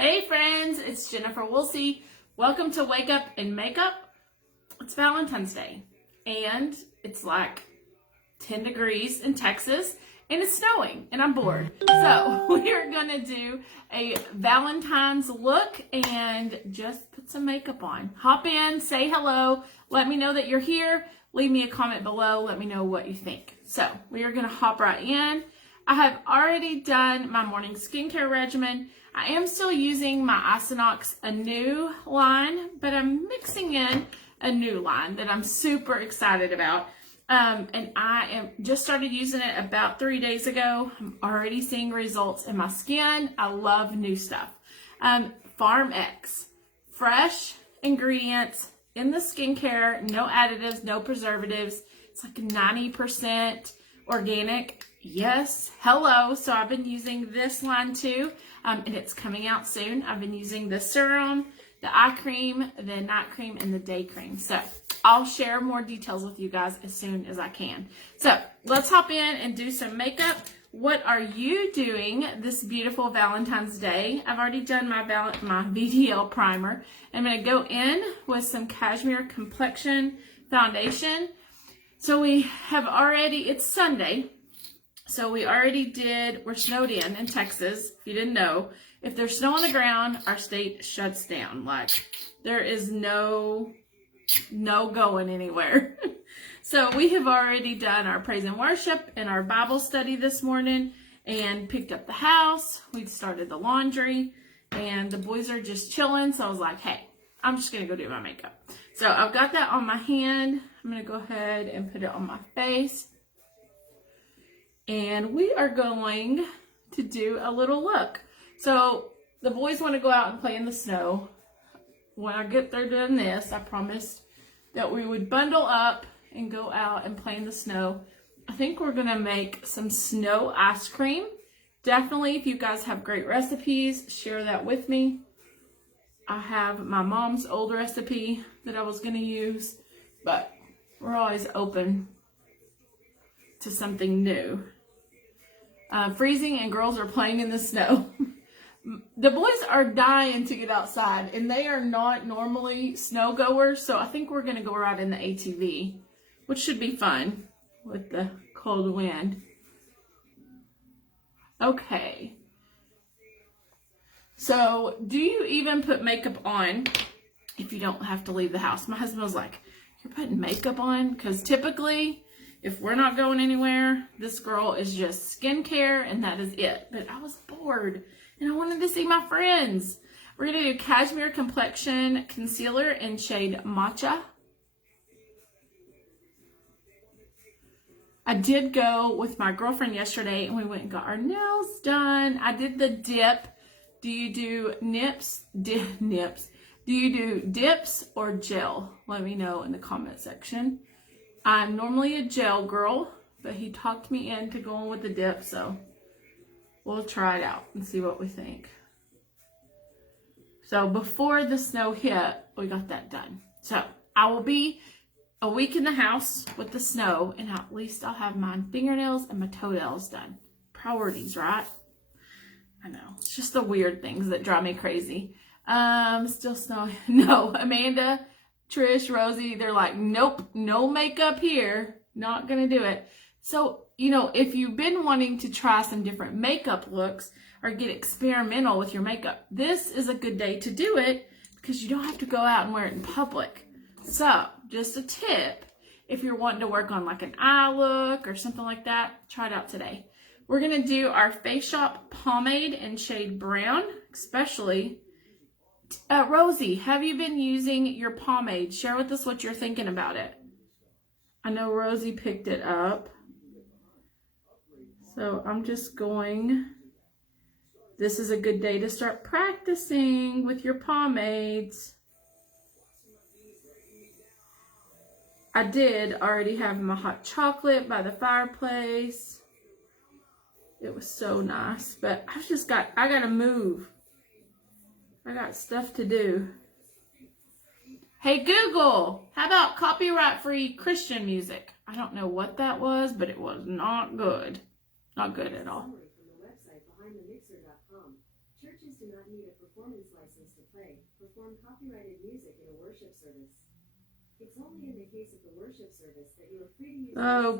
Hey friends, it's Jennifer Woolsey. Welcome to Wake Up and Makeup. It's Valentine's Day and it's like 10 degrees in Texas and it's snowing and I'm bored. So we are going to do a Valentine's look and just put some makeup on. Hop in, say hello, let me know that you're here. Leave me a comment below, let me know what you think. So we are going to hop right in. I have already done my morning skincare regimen. I am still using my Isinox Anew line, but I'm mixing in a new line that I'm super excited about. And I am just started using it about 3 days ago. I'm already seeing results in my skin. I love new stuff. Farm X, fresh ingredients in the skincare, no additives, no preservatives. It's like 90% organic. Yes, hello. So I've been using this line too, and it's coming out soon. I've been using the serum, the eye cream, the night cream, and the day cream. So I'll share more details with you guys as soon as I can. So let's hop in and do some makeup. What are you doing this beautiful Valentine's Day? I've already done my VDL primer. I'm going to go in with some Cashmere Complexion foundation. So we have already, it's Sunday. So we already we're snowed in Texas, if you didn't know. If there's snow on the ground, our state shuts down. Like, there is no going anywhere. So we have already done our praise and worship and our Bible study this morning and picked up the house. We've started the laundry and the boys are just chilling. So I was like, hey, I'm just going to go do my makeup. So I've got that on my hand. I'm going to go ahead and put it on my face. And we are going to do a little look. So the boys want to go out and play in the snow. When I get there doing this, I promised that we would bundle up and go out and play in the snow. I think we're going to make some snow ice cream. Definitely, if you guys have great recipes, share that with me. I have my mom's old recipe that I was going to use, but we're always open to something new. Freezing and girls are playing in the snow. The boys are dying to get outside and they are not normally snow goers. So I think we're going to go ride in the ATV, which should be fun with the cold wind. Okay. So do you even put makeup on if you don't have to leave the house? My husband was like, you're putting makeup on? Because typically, if we're not going anywhere, this girl is just skincare and that is it. But I was bored and I wanted to see my friends. We're going to do Cashmere Complexion Concealer in shade Matcha. I did go with my girlfriend yesterday and we went and got our nails done. I did the dip. Do you do nips? Do you do dips or gel? Let me know in the comment section. I'm normally a gel girl, but he talked me into going with the dip, so we'll try it out and see what we think. So before the snow hit, we got that done. So I will be a week in the house with the snow, and at least I'll have my fingernails and my toenails done. Priorities, right? I know. It's just the weird things that drive me crazy. Still snowing. No, Amanda, Trish, Rosie, they're like, nope, no makeup here. Not going to do it. So, if you've been wanting to try some different makeup looks or get experimental with your makeup, this is a good day to do it because you don't have to go out and wear it in public. So, just a tip, if you're wanting to work on like an eye look or something like that, try it out today. We're going to do our Face Shop pomade in shade brown, especially. Rosie, have you been using your pomade? Share with us what you're thinking about it. I know Rosie picked it up. So I'm just this is a good day to start practicing with your pomades. I did already have my hot chocolate by the fireplace. It was so nice, but I gotta move. I got stuff to do. Hey Google, how about copyright-free Christian music? I don't know what that was, but it was not good. Not good at all. Churches do not need a performance license to play, perform copyrighted music in a worship service. It's only in the case of the worship service that you are free to use. Oh,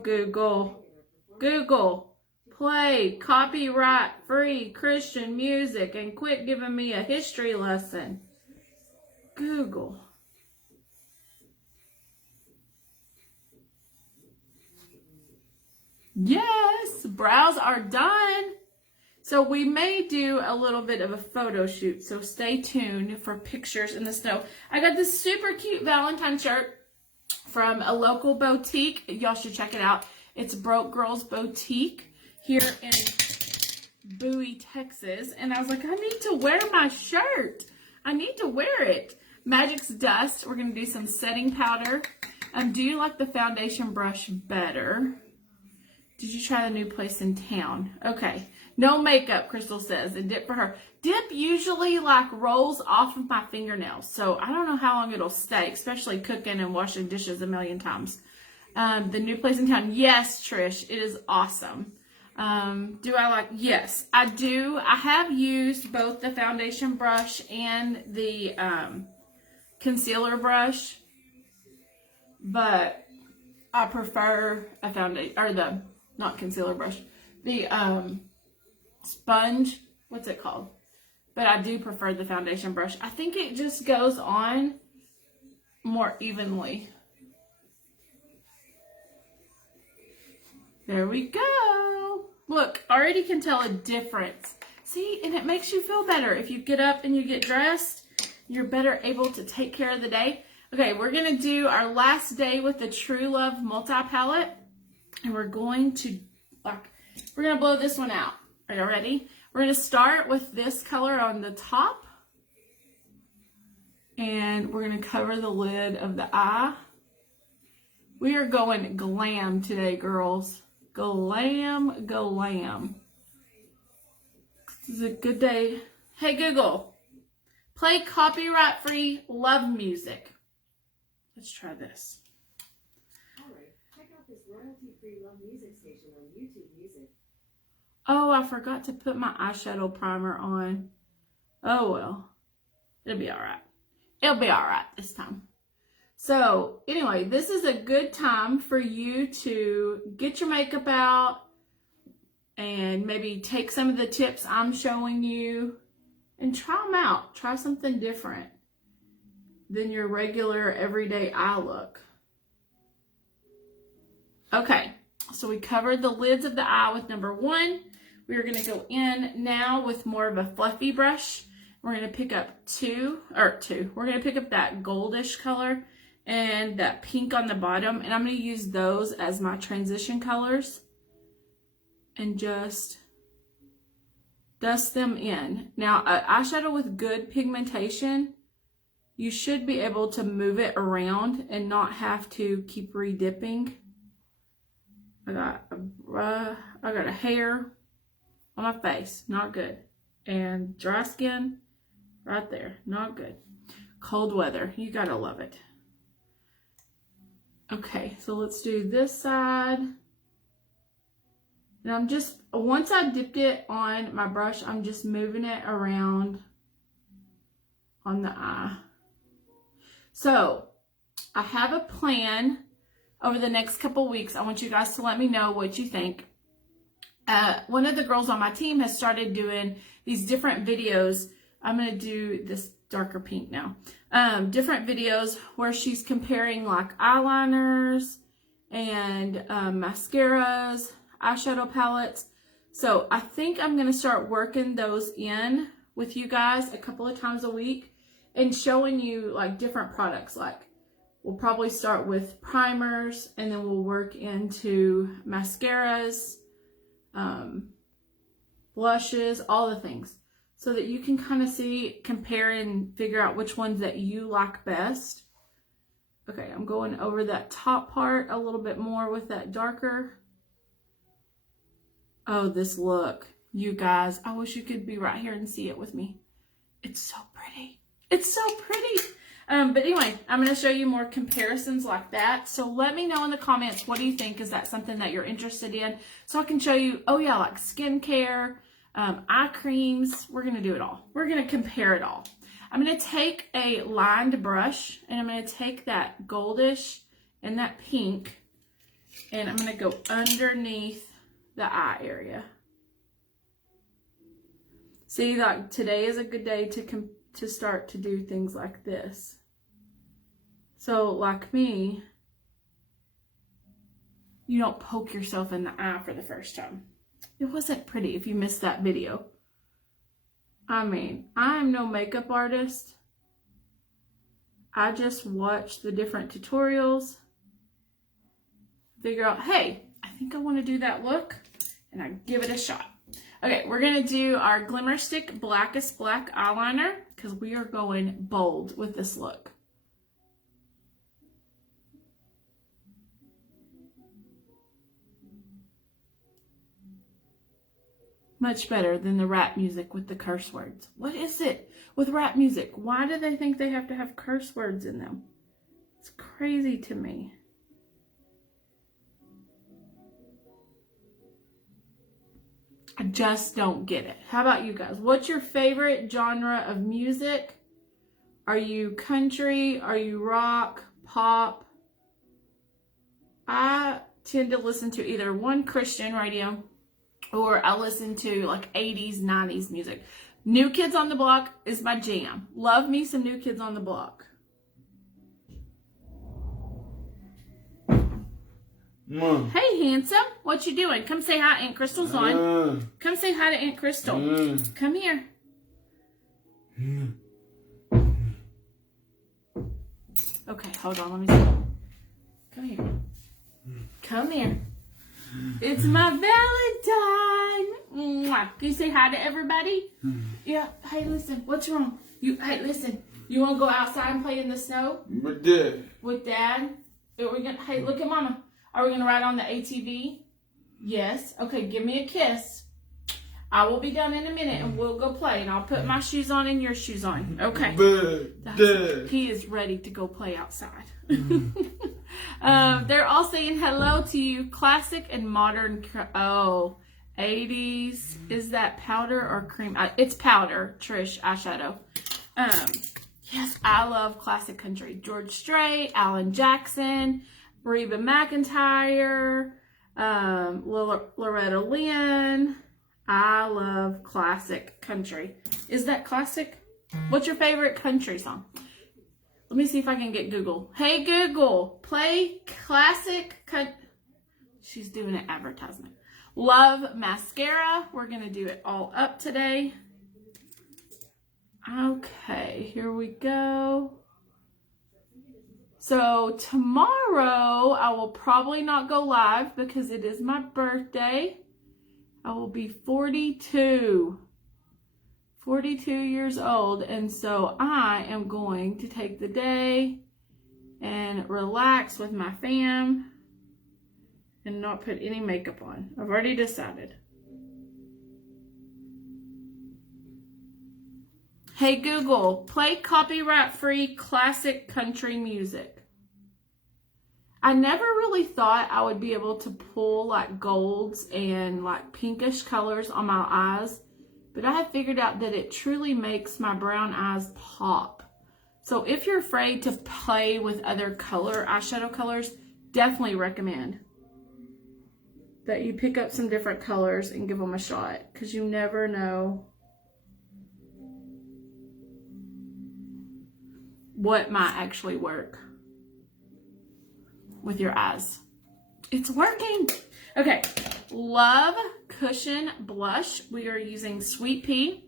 Google, play copyright-free Christian music and quit giving me a history lesson. Google. Yes, brows are done. So we may do a little bit of a photo shoot, so stay tuned for pictures in the snow. I got this super cute Valentine shirt from a local boutique. Y'all should check it out. It's Broke Girls Boutique here in Bowie, Texas. And I was like, I need to wear my shirt. I need to wear it. Magic's Dust. We're going to do some setting powder. Do you like the foundation brush better? Did you try the new place in town? Okay. No makeup, Crystal says. And dip for her. Dip usually like rolls off of my fingernails. So I don't know how long it'll stay, especially cooking and washing dishes a million times. The new place in town. Yes, Trish. It is awesome. Do I like? Yes, I do. I have used both the foundation brush and the concealer brush. But I prefer a foundation, or the, not concealer brush, the sponge, what's it called? But I do prefer the foundation brush. I think it just goes on more evenly. There we go. Look, already can tell a difference. See, and it makes you feel better. If you get up and you get dressed, you're better able to take care of the day. Okay, we're going to do our last day with the True Love multi-palette. And we're going to blow this one out. Are you ready? We're going to start with this color on the top. And we're going to cover the lid of the eye. We are going glam today, girls. Glam, glam. This is a good day. Hey, Google, play copyright-free love music. Let's try this. All right, check out this royalty-free love music station on YouTube Music. Oh, I forgot to put my eyeshadow primer on. Oh, well. It'll be all right. It'll be all right this time. So, anyway, this is a good time for you to get your makeup out and maybe take some of the tips I'm showing you and try them out. Try something different than your regular everyday eye look. Okay, so we covered the lids of the eye with number 1. We are going to go in now with more of a fluffy brush. We're going to pick up We're going to pick up that goldish color and that pink on the bottom. And I'm going to use those as my transition colors. And just dust them in. Now, an eyeshadow with good pigmentation, you should be able to move it around and not have to keep re-dipping. I got a hair on my face, not good. And dry skin right there, not good. Cold weather, you gotta love it. Okay, so let's do this side. And I'm just, once I dipped it on my brush, I'm just moving it around on the eye. So, I have a plan over the next couple weeks. I want you guys to let me know what you think. One of the girls on my team has started doing these different videos. I'm going to do this darker pink now. Different videos where she's comparing like eyeliners and mascaras, eyeshadow palettes. So I think I'm going to start working those in with you guys a couple of times a week and showing you like different products. Like we'll probably start with primers and then we'll work into mascaras, blushes, all the things, so that you can kind of see, compare, and figure out which ones that you like best. Okay, I'm going over that top part a little bit more with that darker. Oh, this look, you guys, I wish you could be right here and see it with me. It's so pretty. It's so pretty. But anyway, I'm going to show you more comparisons like that. So let me know in the comments, what do you think? Is that something that you're interested in? So I can show you, oh yeah, like skincare, eye creams. We're going to do it all. We're going to compare it all. I'm going to take a lined brush, and I'm going to take that goldish and that pink, and I'm going to go underneath the eye area. See, like today is a good day to start to do things like this. So like me, you don't poke yourself in the eye for the first time. It wasn't pretty if you missed that video. I mean, I'm no makeup artist. I just watch the different tutorials, figure out, hey, I think I want to do that look, and I give it a shot. Okay, we're going to do our Glimmer Stick Blackest Black eyeliner because we are going bold with this look. Much better than the rap music with the curse words. What is it with rap music? Why do they think they have to have curse words in them? It's crazy to me. I just don't get it. How about you guys? What's your favorite genre of music? Are you country? Are you rock, pop? I tend to listen to either one Christian radio or I listen to like 80s, 90s music. New Kids on the Block is my jam. Love me some New Kids on the Block. Hey, handsome. What you doing? Come say hi. Aunt Crystal's on. Come say hi to Aunt Crystal. Come here. Okay, hold on. Let me see. Come here. Come here. It's my Valentine. Mwah. Can you say hi to everybody? Yeah. Hey, listen. What's wrong? Hey, listen. You want to go outside and play in the snow? With Dad. With Dad? Hey, look at Mama. Are we going to ride on the ATV? Yes. Okay, give me a kiss. I will be done in a minute and we'll go play. And I'll put my shoes on and your shoes on. Okay. He is ready to go play outside. They're all saying hello to you. Classic and modern. 80s. Is that powder or cream? It's powder, Trish, eyeshadow. Yes, I love classic country. George Strait, Alan Jackson, Reba McEntire, Loretta Lynn. I love classic country. Is that classic? What's your favorite country song? Let me see if I can get Google. Hey Google, play classic country. She's doing an advertisement. Love mascara. We're going to do it all up today. Okay, here we go. So tomorrow I will probably not go live because it is my birthday. I will be 42 years old, and so I am going to take the day and relax with my fam and not put any makeup on. I've already decided. Hey Google, play copyright-free classic country music. I never really thought I would be able to pull like golds and like pinkish colors on my eyes, but I have figured out that it truly makes my brown eyes pop. So if you're afraid to play with other eyeshadow colors, definitely recommend that you pick up some different colors and give them a shot, because you never know what might actually work with your eyes. It's working. Okay, Love Cushion Blush. We are using Sweet Pea.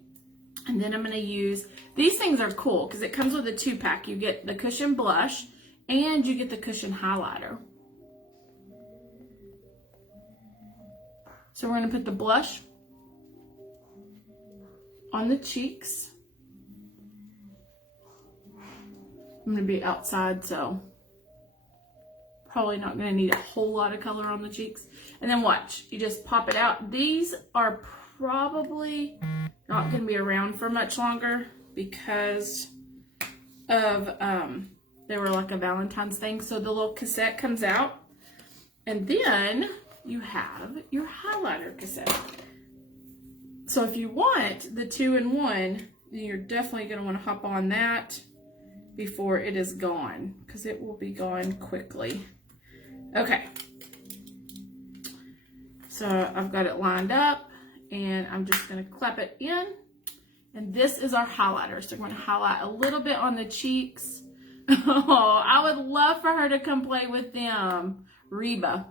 And then I'm going to use, these things are cool because it comes with a 2-pack. You get the cushion blush and you get the cushion highlighter. So we're going to put the blush on the cheeks. I'm going to be outside, so probably not going to need a whole lot of color on the cheeks. And then watch, you just pop it out. These are probably not going to be around for much longer because of, they were like a Valentine's thing. So the little cassette comes out, and then you have your highlighter cassette. So if you want the 2-in-1, you're definitely going to want to hop on that before it is gone, because it will be gone quickly. Okay. So I've got it lined up, and I'm just going to clap it in. And this is our highlighter. So I'm going to highlight a little bit on the cheeks. Oh, I would love for her to come play with them. Reba.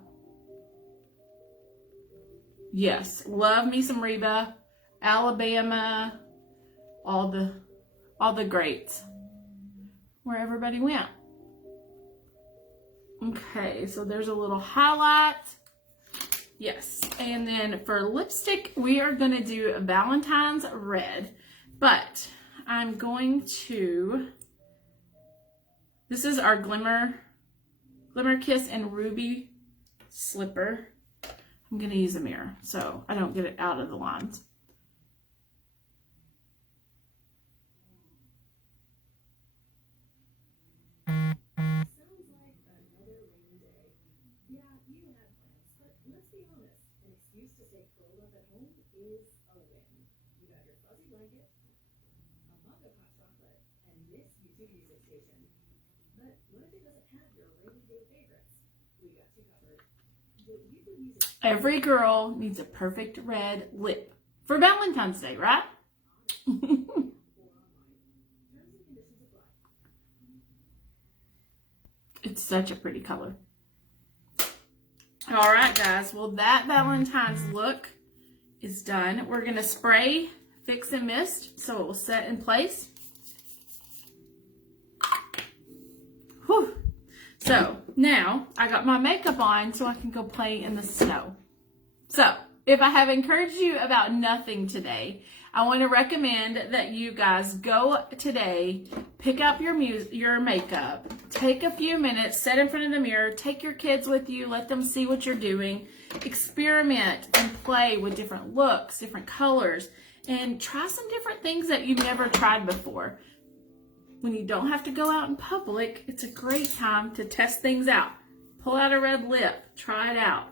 Yes, love me some Reba. Alabama. All the greats. Where everybody went. Okay, so there's a little highlight. Yes, and then for lipstick, we are going to do Valentine's Red. But I'm going to, this is our Glimmer Kiss and Ruby slipper. I'm going to use a mirror so I don't get it out of the lines. Sounds like another rainy day. Yeah, you had plans, but let's be honest, an excuse to stay curled up at home is a win. You got your fuzzy blanket, a mug of hot chocolate, and this YouTube music station. But what if it doesn't have your rainy day favorites? We got you covered. The YouTube music Every girl needs a perfect red lip for Valentine's Day, right? or online. Terms and conditions apply. It's such a pretty color. All right, guys. Well, that Valentine's look is done. We're going to spray Fix and Mist so it will set in place. Whew. So now I got my makeup on so I can go play in the snow. So if I have encouraged you about nothing today, I want to recommend that you guys go today, pick up your makeup, take a few minutes, sit in front of the mirror, take your kids with you, let them see what you're doing, experiment and play with different looks, different colors, and try some different things that you've never tried before. When you don't have to go out in public, it's a great time to test things out. Pull out a red lip, try it out.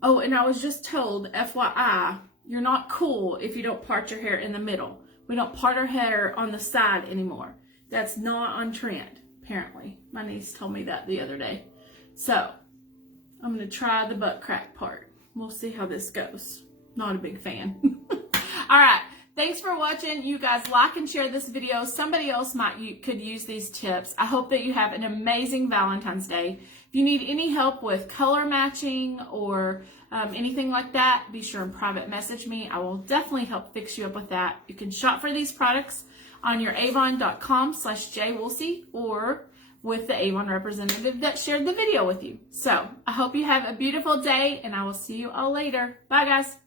Oh, and I was just told, FYI, you're not cool if you don't part your hair in the middle. We don't part our hair on the side anymore. That's not on trend, apparently. My niece told me that the other day. So, I'm going to try the butt crack part. We'll see how this goes. Not a big fan. All right. Thanks for watching. You guys like and share this video. Somebody else could use these tips. I hope that you have an amazing Valentine's Day. If you need any help with color matching or anything like that, be sure and private message me. I will definitely help fix you up with that. You can shop for these products on your avon.com/jwoolsey or with the Avon representative that shared the video with you. So I hope you have a beautiful day, and I will see you all later. Bye, guys.